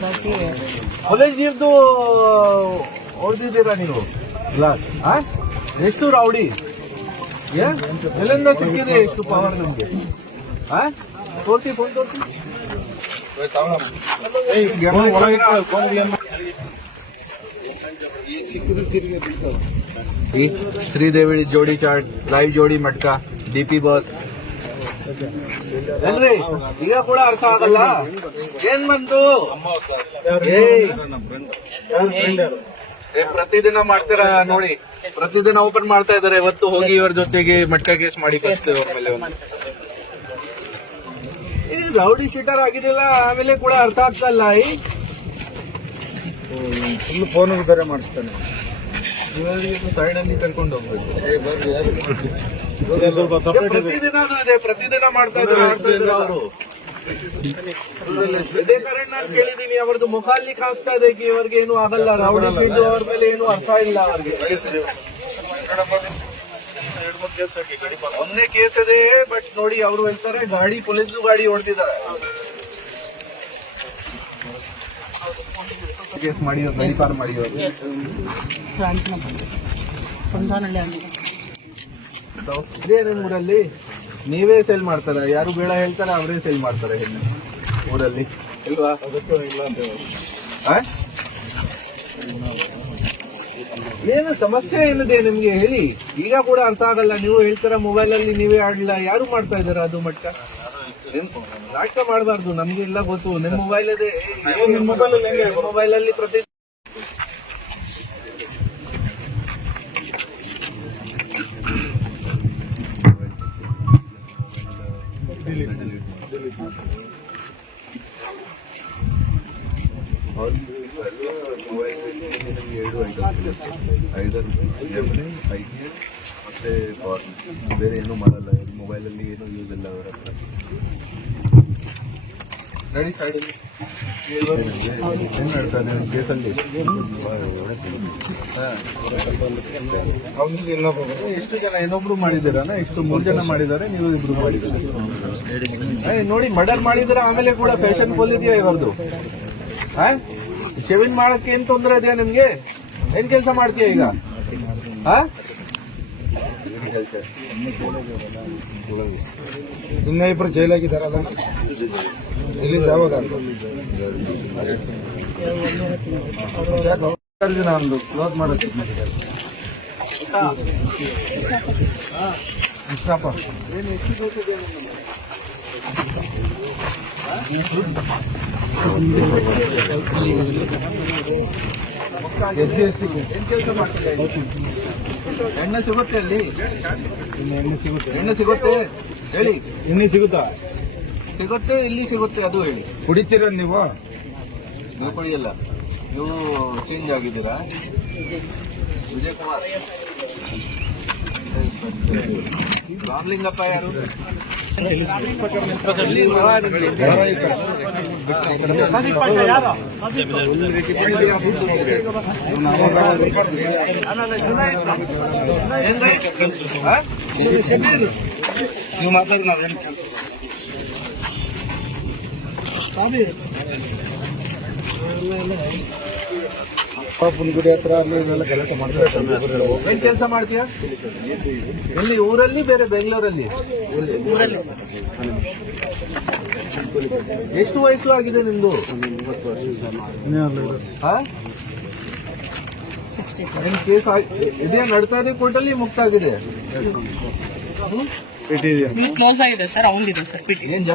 ಹಾಕಿ college ನೀರ್ದು ಹೊಡೆದಿದ್ದೀರಾ ನೀವು glass ಆ? ಎಷ್ಟು ರೌಡಿ ಏ? ಎಲ್ಲಿಂದ ಸಿಕ್ಕಿದೆ ಎಷ್ಟು ಪವರ್ ನಿಮ್ಗೆ ಆ? ತೋರ್ಸಿ ಫೋನ್ ತೋರ್ಸಿ ಈ ಶ್ರೀದೇವಿ ಜೋಡಿ ಚಾಟ್ ಲೈವ್ ಜೋಡಿ ಮಟ್ಕ ಡಿಪಿ ಈಗ ಕೂಡ ಅರ್ಥ ಆಗಲ್ಲ? ಏನ್ ಬಂತು? ಏಯ್. ಏ, ಪ್ರತಿದಿನ ಮಾಡ್ತಾರ ನೋಡಿ. ಪ್ರತಿದಿನ ಓಪನ್ ಮಾಡ್ತಾ ಇದಾರೆ ಇವತ್ತು ಹೋಗಿ ಇವ್ರ ಜೊತೆಗೆ ಮಟ್ಟ ಕೇಸ್ ಮಾಡಿ ಕಳಿಸ್ತೇವೆ ಅವ್ರ ಮೇಲೆ ಒಂದು. ರೌಡಿ ಶೀಟರ್ ಆಗಿದಿಲ್ಲ ಆಮೇಲೆ ಕೂಡ ಅರ್ಥ ಆಗ್ತಲ್ಲ ಈ ಫುಲ್ ಫೋನ್ ಬೇರೆ ಮಾಡಿಸ್ತಾನೆ. ಸೈಡ್ ಅಲ್ಲಿ ಕರ್ಕೊಂಡು ಹೋಗ್ಬೇಕು. ಸ್ವಲ್ಪ ಪ್ರತಿದಿನ ಇದೆ ಪ್ರತಿದಿನ ಮಾಡ್ತಾ ಇದ್ದಾರೆ ಅವರು. ಇದೇ ಕಾರಣ ನಾನು ಕೇಳಿದೀನಿ ಅವ್ರದ್ದು ಮುಖ ಅಲ್ಲಿ ಕಾಣಿಸ್ತಾ ಇದೆ ಇವ್ರಿಗೆ ಏನು ಆಗಲ್ಲ. ರೌಡಿ ಶೀಟು ಅವ್ರ ಮೇಲೆ ಏನು ಅರ್ಥ ಇಲ್ಲ ಅವ್ರಿಗೆ. ಒಂದೇ ಕೇಸ್ ಇದೆ ಬಟ್ ನೋಡಿ ಅವರು ಹೇಳ್ತಾರೆ ಗಾಡಿ ಪೊಲೀಸ್ ಗಾಡಿ ಹೊಡೆದಿದ್ದಾರೆ. ಕೇಸ್ ಮಾಡಿ ಗಡಿಪಾರು ಮಾಡಿ ಸಾಯಂಕಾಲ ಸಂಧಾನಹಳ್ಳಿ ಅಂಗಡಿ ಇದೇ ನಿಮ್ಮ ಊರಲ್ಲಿ? ನೀವೇ ಸೇಲ್ ಮಾಡ್ತಾರ? ಯಾರು ಬೇಡ ಹೇಳ್ತಾರೆ ಅವರೇ ಸೇಲ್ ಮಾಡ್ತಾರೆ ಹೆಣ್ಣು ಊರಲ್ಲಿ. ಇಲ್ವಾ? ಏನು ಸಮಸ್ಯೆ ಏನಿದೆ ನಿಮ್ಗೆ ಹೇಳಿ. ಈಗ ಕೂಡ ಅರ್ಥ ಆಗಲ್ಲ. ನೀವು ಹೇಳ್ತಾರ ಮೊಬೈಲ್ ಅಲ್ಲಿ ನೀವೇ ಆಡ್ಲಿಲ್ಲ. ಯಾರು ಮಾಡ್ತಾ ಇದಾರ ಅದು ಮಟ್ಟ? ನಾಟಕ ಮಾಡಬಾರ್ದು. ನಮ್ಗೆ ಇಲ್ಲ ಗೊತ್ತು. ನಿಮ್ ಮೊಬೈಲ್ ಅದೇ. ಮೊಬೈಲ್ ಅಲ್ಲಿ ಪ್ರತಿ ಐದರ್ ಐಟಿ ಮತ್ತೆ ಬೇರೆ ಏನೂ ಮಾಡಲ್ಲ ಮೊಬೈಲಲ್ಲಿ ಏನೂ ಯೂಸ್ ಇಲ್ಲ ಅವರ ಹತ್ರ ನಡಿ ಸೈಡಲ್ಲಿ ಎಷ್ಟು ಜನ ಇನ್ನೊಬ್ರು ಮಾಡಿದ್ದೀರಾನ? ಇಷ್ಟು ಮೂರು ಜನ ಮಾಡಿದ್ದಾರೆ, ನೀವು ಇಬ್ರು ಮಾಡಿದ್ದೀರ? ನೋಡಿ ಮರ್ಡರ್ ಮಾಡಿದ್ರ ಆಮೇಲೆ ಕೂಡ ಫ್ಯಾಷನ್ ಇದೆಯಾ ಇವರದು ಶೇವಿಂಗ್ ಮಾಡಕ್ಕೆ ಏನ್ ತೊಂದರೆ ಇದೆಯಾ ನಿಮ್ಗೆ? ಏನ್ ಕೆಲಸ ಮಾಡ್ತೀಯ ಈಗ? ಆ? ಇನ್ನೂ ಇಬ್ರು ಜೈಲಾಗಿದ್ದಾರಲ್ಲ ಇಲ್ಲಿ ಯಾವಾಗ ಒಂದು ಕ್ಲೋಸ್ ಮಾಡೋದು ಇಷ್ಟಪ್ಪ ಎಸ್ ಸಿ ಏನ್ ಕೆಲಸ ಮಾಡ್ತೀಯ ಎಣ್ಣೆ ಸಿಗುತ್ತೆ ಅಲ್ಲಿ. ಎಣ್ಣೆ ಸಿಗುತ್ತೆ ಎಣ್ಣೆ ಸಿಗುತ್ತೆ ಹೇಳಿ ಎಣ್ಣೆ ಸಿಗುತ್ತಾ ಸಿಗುತ್ತೆ ಇಲ್ಲಿ ಸಿಗುತ್ತೆ ಅದು ಹೇಳಿ. ಕುಡಿತೀರ ನೀವು? ನೀವು ಕುಡಿಯಲ್ಲ. ನೀವು ಚೇಂಜ್ ಆಗಿದ್ದೀರಾ? ವಿಜಯ್ ಕುಮಾರ್. ರಾಮಲಿಂಗಪ್ಪ ಯಾರು ಇಲ್ಲಿ ಬಾ ನಿಮ್ಗೆ. ಏನ್ರಿ? ಆ? ನೀವು ಮಾತಾಡಿ ನಾವೇನು ಪಾಪನ ಗುಡಿ ಹತ್ರ ಅಲ್ಲಿ ಇದೆಲ್ಲ ಗಲಾಟೆ ಮಾಡ್ತಾ ಇರ್ತಾರೆ ಏನ್ ಕೆಲಸ ಮಾಡ್ತೀಯಾ? ಇಲ್ಲಿ ಊರಲ್ಲಿ ಬೇರೆ ಬೆಂಗಳೂರಲ್ಲಿ? ಎಷ್ಟು ವಯಸ್ಸು ಆಗಿದೆ ನಿಮ್ದು? ಕೇಸ್ ಇದೆಯಾ? ನಡ್ತಾ ಇದೆ ಕೋರ್ಟಲ್ಲಿ ಮುಕ್ತ ಆಗಿದೆ ಕ್ಲೋಸ್ ಆಗಿದೆ ಸರ್ ಅವನಿದೆ ಸರ್ ಏನ್